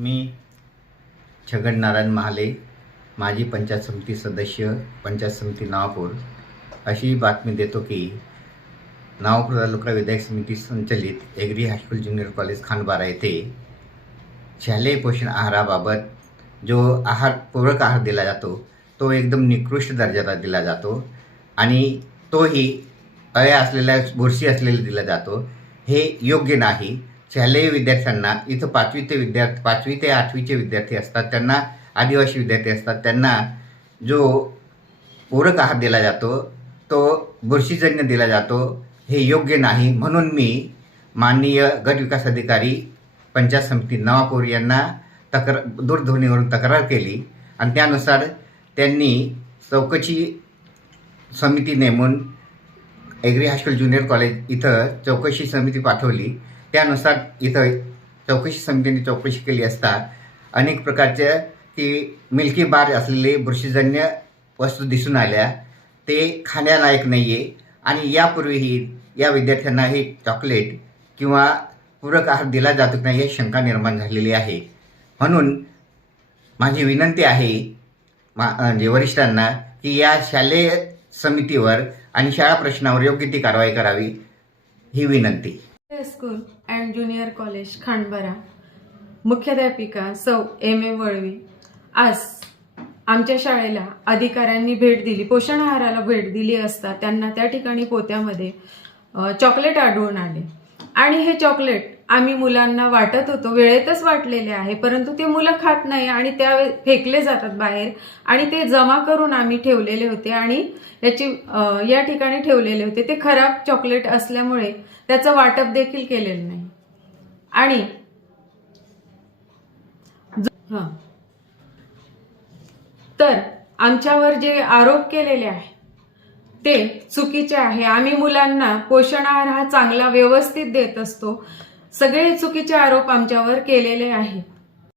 मी छगन नारायण महाले माजी पंचायत समिती सदस्य पंचायत समिती नवापूर अशी बातमी देतो की नावापूर तालुका विधायक समिती संचलित agri high school junior college Khanbara येथे शालेय पोषण आहाराबाबत जो आहार पूरक आहार दिला जातो तो एकदम निकृष्ट दर्जाचा दिला जातो आणि तोही अळ्या असलेल्या बुरशी असलेला दिला जातो. हे योग्य नाही. शालेय विद्यार्थ्यांना इथं पाचवी ते विद्यार्थी पाचवी ते आठवीचे विद्यार्थी असतात त्यांना आदिवासी विद्यार्थी असतात त्यांना जो पूरक आहार दिला जातो तो बुरशीजन्य दिला जातो हे योग्य नाही. म्हणून मी माननीय गट विकास अधिकारी पंचायत समिती नवापूर यांना तक्रार दूरध्वनीवरून तक्रार केली. आणि त्यानुसार त्यांनी चौकशी समिती नेमून एग्री हायस्कूल ज्युनियर कॉलेज इथं चौकशी समिती पाठवली. त्यानुसार इथं चौकशी समितीने चौकशी केली असता अनेक प्रकारच्या ती मिल्की बार असलेले बुरशीजन्य वस्तू दिसून आल्या. ते खाण्यालायक नाही आहे आणि यापूर्वीही या विद्यार्थ्यांना हे चॉकलेट किंवा पूरक आहार दिला जातो नाही ही शंका निर्माण झालेली आहे. म्हणून माझी विनंती आहे मा म्हणजे वरिष्ठांना की या शालेय समितीवर आणि शाळा प्रश्नावर योग्य ती कारवाई करावी ही विनंती. School and junior college Khandbara मुख्याध्यापिका सौ एम ए वळवी आज आमच्या शाळेला अधिकाऱ्यांनी भेट दिली पोषण आहाराला भेट दिली असता त्यांना त्या ठिकाणी पोत्यामध्ये चॉकलेट आढळून आले. आणि हे चॉकलेट आम्ही मुलांना वाटत होतो वेळेतच वाटलेले आहे परंतु ते मुलं खात नाही आणि त्या फेकले जातात बाहेर आणि ते जमा करून आम्ही ठेवलेले होते आणि याची या ठिकाणी ठेवलेले होते. ते खराब चॉकलेट असल्यामुळे त्याचं वाटप देखील केलेलं नाही. आणि तर आमच्यावर जे आरोप केलेले आहे ते चुकीचे आहे. आम्ही मुलांना पोषण आहार हा चांगला व्यवस्थित देत असतो. सगळे चुकीचे आरोप आमच्यावर केलेले आहेत.